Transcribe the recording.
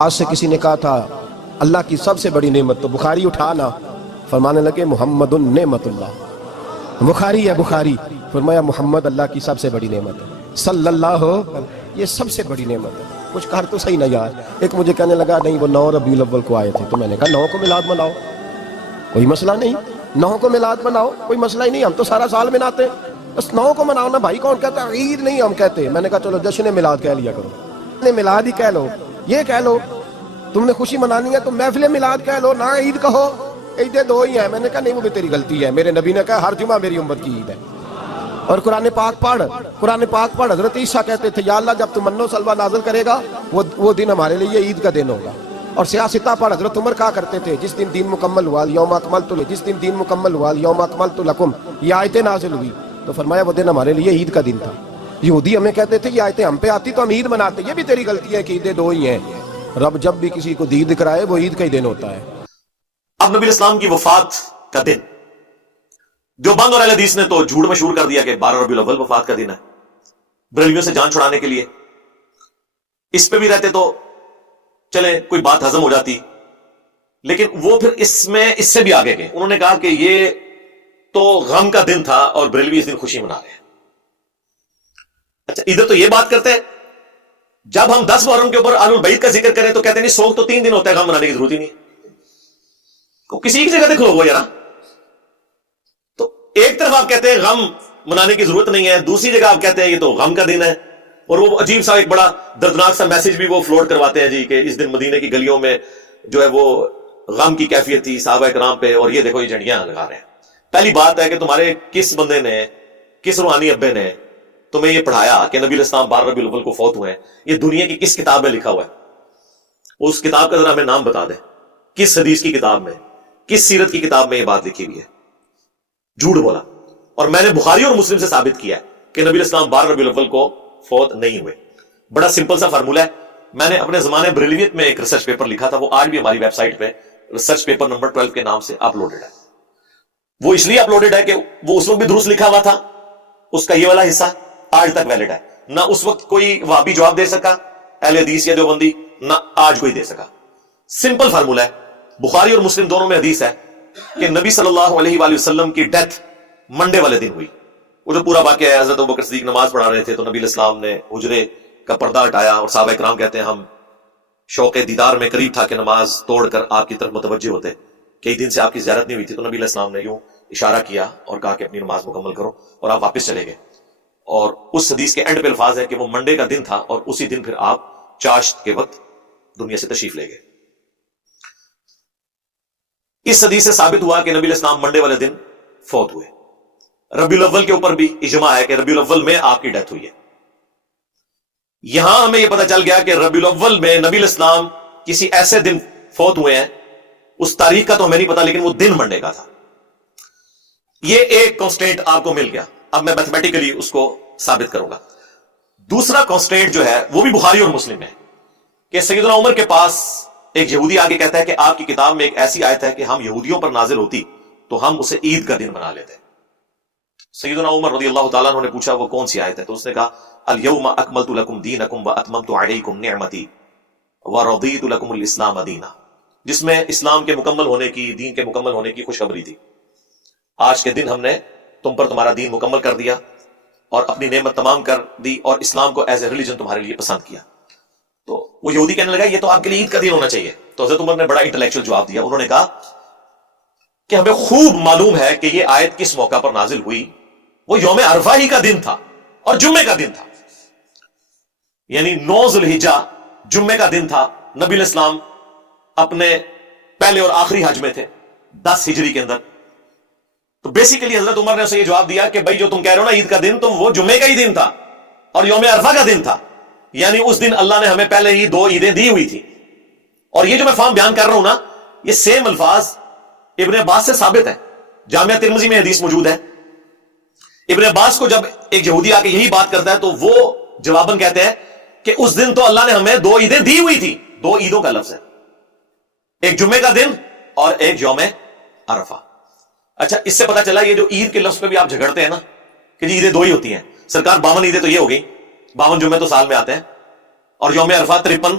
آج سے کسی نے کہا تھا اللہ کی سب سے بڑی نعمت، تو بخاری اٹھانا، فرمانے لگے محمد نعمت اللہ، بخاری ہے بخاری، فرمایا محمد اللہ کی سب سے بڑی نعمت ہے، صلی اللہ ہو، یہ سب سے بڑی نعمت ہے۔ کچھ کہا تو صحیح نہ یار، ایک مجھے کہنے لگا نہیں وہ 9 ربیع الاول کو آئے تھے، تو میں نے کہا 9 کو میلاد مناؤ، کوئی مسئلہ نہیں، 9 کو میلاد مناؤ، کوئی مسئلہ ہی نہیں، ہم تو سارا سال مناتے ہیں، بس 9 کو مناؤ نا بھائی۔ کون کہتا ہے عید نہیں ہم کہتے؟ میں نے کہا چلو جشن میلاد کہہ لیا کرو، میلاد ہی کہہ لو، یہ کہہ لو تم نے خوشی منانی ہے تو محفل میلاد کہہ لو، نہ عید کہو، عیدیں 2 ہی ہیں۔ میں نے کہا نہیں وہ بھی تیری غلطی ہے، میرے نبی نے کہا ہر جمعہ میری امت کی عید ہے۔ اور قرآن پاک پڑھ، حضرت عیسیٰ کہتے تھے یا اللہ جب تم منو سلوہ نازل کرے گا وہ دن ہمارے لیے عید کا دن ہوگا۔ اور سیاستہ پڑھ، حضرت عمر کہا کرتے تھے جس دن دین مکمل ہوا یوم اکملت لکم، یہ آیتیں نازل ہوئی تو فرمایا وہ دن ہمارے لیے عید کا دن تھا۔ یہودی ہمیں کہتے تھے یہ آیتیں ہم پہ آتی تو ہم عید مناتے، یہ بھی تیری غلطی ہے کہ عیدیں 2 ہی ہیں۔ رب جب بھی کسی کو دید کرائے وہ عید کا ہی دن ہوتا ہے۔ اب نبی اسلام کی وفات کا دن دیوبند اور اہل حدیث نے تو جھوٹ مشہور کر دیا کہ 12 ربیع الاول وفات کا دن ہے، بریلویوں سے جان چھڑانے کے لیے اس پہ بھی رہتے تو چلے کوئی بات ہضم ہو جاتی، لیکن وہ پھر اس سے بھی آگے گئے، انہوں نے کہا کہ یہ تو غم کا دن تھا اور بریلوی اس دن خوشی منا رہے ہیں۔ اچھا ادھر تو یہ بات کرتے ہیں، جب ہم 10 محرم کے اوپر آل البیت کا ذکر کریں تو کہتے ہیں نہیں سوگ تو 3 دن ہوتا ہے، غم منانے کی ضرورت ہی نہیں، کسی ایک جگہ دیکھ لو وہ یار۔ تو ایک طرف آپ کہتے ہیں غم منانے کی ضرورت نہیں ہے، دوسری جگہ آپ کہتے ہیں یہ تو غم کا دن ہے، اور وہ عجیب سا ایک بڑا دردناک سا میسج بھی وہ فلوٹ کرواتے ہیں جی کہ اس دن مدینے کی گلیوں میں جو ہے وہ غم کی کیفیت تھی صحابہ کرام پہ، اور یہ دیکھو یہ جھنڈیاں لگا رہے ہیں۔ پہلی بات ہے کہ تمہارے کس بندے نے، کس روحانی ابے نے تمہیں یہ پڑھایا کہ نبی الاسلام 12 ربیع الاول کو فوت ہوئے ہیں؟ یہ دنیا کی کس کتاب میں لکھا ہوا ہے؟ اس کتاب کا ذرا ہمیں نام بتا دیں، کس حدیث کی کتاب میں، کس سیرت کی کتاب میں یہ بات لکھی ہوئی ہے؟ جھوٹ بولا، اور میں نے بخاری اور مسلم سے ثابت کیا ہے کہ نبی الاسلام 12 ربیع الاول کو فوت نہیں ہوئے۔ بڑا سمپل سا فارمولہ ہے، میں نے اپنے زمانے بریلویت میں ایک ریسرچ پیپر لکھا تھا، وہ آج بھی ہماری ویب سائٹ پہ ریسرچ پیپر نمبر 12 کے نام سے اپلوڈڈ ہے۔ وہ اس لیے اپلوڈڈ ہے کہ وہ اس وقت بھی درست لکھا ہوا تھا، اس کا یہ والا حصہ آج تک ویلڈ ہے، نہ اس وقت کوئی وہابی جواب دے سکا اہل حدیث یا دیوبندی، نہ آج کوئی دے سکا۔ سمپل فارمولہ ہے، بخاری اور مسلم دونوں میں حدیث ہے کہ نبی صلی اللہ علیہ وآلہ وسلم کی ڈیتھ منڈے والے دن ہوئی۔ وہ جو پورا واقعہ ہے، حضرت ابوبکر صدیق نماز پڑھا رہے تھے تو نبی الاسلام نے حجرے کا پردہ ہٹایا، اور صحابہ کرام کہتے ہیں ہم شوق دیدار میں قریب تھا کہ نماز توڑ کر آپ کی طرف متوجہ ہوتے، کئی دن سے آپ کی زیارت نہیں ہوئی تھی، تو نبی الاسلام نے یوں اشارہ کیا اور کہا کہ اپنی نماز مکمل کرو، اور آپ واپس چلے گئے۔ اور اس حدیث کے اینڈ پہ الفاظ ہے کہ وہ منڈے کا دن تھا اور اسی دن پھر آپ چاشت کے وقت دنیا سے تشریف لے گئے۔ اس حدیث سے ثابت ہوا کہ نبی الاسلام منڈے والے دن فوت ہوئے۔ ربیع الاول کے اوپر بھی اجماع ہے کہ ربیع الاول میں آپ کی ڈیتھ ہوئی ہے۔ یہاں ہمیں یہ پتہ چل گیا کہ ربیع الاول میں نبی الاسلام کسی ایسے دن فوت ہوئے ہیں، اس تاریخ کا تو ہمیں نہیں پتا، لیکن وہ دن منڈے کا تھا۔ یہ ایک کانسٹینٹ آپ کو مل گیا، اب میں میتھمیٹیکلی اس کو ثابت کروں گا۔ دوسرا کانسٹینٹ جو ہے وہ بھی بخاری اور مسلم ہے کہ سیدنا عمر کے پاس ایک یہودی آگے کہتا ہے کہ آپ کی کتاب میں ایک ایسی آیت ہے کہ ہم یہودیوں پر نازل ہوتی تو ہم اسے عید کا دن بنا لیتے۔ سیدنا عمر رضی اللہ تعالیٰ عنہ نے پوچھا وہ کون سی آیت ہے؟ تو اس نے کہا الیوم اکملت لکم دینکم واتممت علیکم نعمتی ورضیت لکم الاسلام دینا، جس میں اسلام کے مکمل ہونے کی، دین کے مکمل ہونے کی خوشخبری تھی۔ آج کے دن ہم نے تم پر تمہارا دین مکمل کر دیا اور اپنی نعمت تمام کر دی، اور اسلام کو ایز اے ریلیجن تمہارے لیے پسند کیا۔ تو وہ یہودی کہنے لگا یہ تو آپ کے لیے عید کا دن ہونا چاہیے۔ تو حضرت عمر نے بڑا انٹلیکچوئل جواب دیا، انہوں نے کہا کہ ہمیں خوب معلوم ہے کہ یہ آیت کس موقع پر نازل ہوئی، وہ یوم عرفہ ہی کا دن تھا اور جمعے کا دن تھا، یعنی 9 ذی الحجہ جمعے کا دن تھا۔ نبی الاسلام اپنے پہلے اور آخری حج میں تھے 10 ہجری کے اندر۔ تو بیسیکلی حضرت عمر نے اسے یہ جواب دیا کہ بھائی جو تم کہہ رہے ہو نا عید کا دن، تو وہ جمعے کا ہی دن تھا اور یوم عرفہ کا دن تھا، یعنی اس دن اللہ نے ہمیں پہلے ہی 2 عیدیں دی ہوئی تھی۔ اور یہ جو میں فارم بیان کر رہا ہوں نا، یہ سیم الفاظ ابن عباس سے ثابت ہے، جامعہ ترمذی میں حدیث موجود ہے۔ ابن عباس کو جب ایک یہودی آ کے یہی بات کرتا ہے تو وہ جواباً کہتے ہیں کہ اس دن تو اللہ نے ہمیں 2 عیدیں دی ہوئی تھی۔ 2 عیدوں کا لفظ ہے، ایک جمعے کا دن اور ایک یوم عرفہ۔ اچھا اس سے پتا چلا یہ جو عید کے لفظ پہ بھی آپ جھگڑتے ہیں نا کہ جی عیدیں 2 ہی ہوتی ہیں، سرکار 52 عیدیں تو یہ ہو گئی، 52 جمعے تو سال میں آتے ہیں، اور یوم عرفہ 53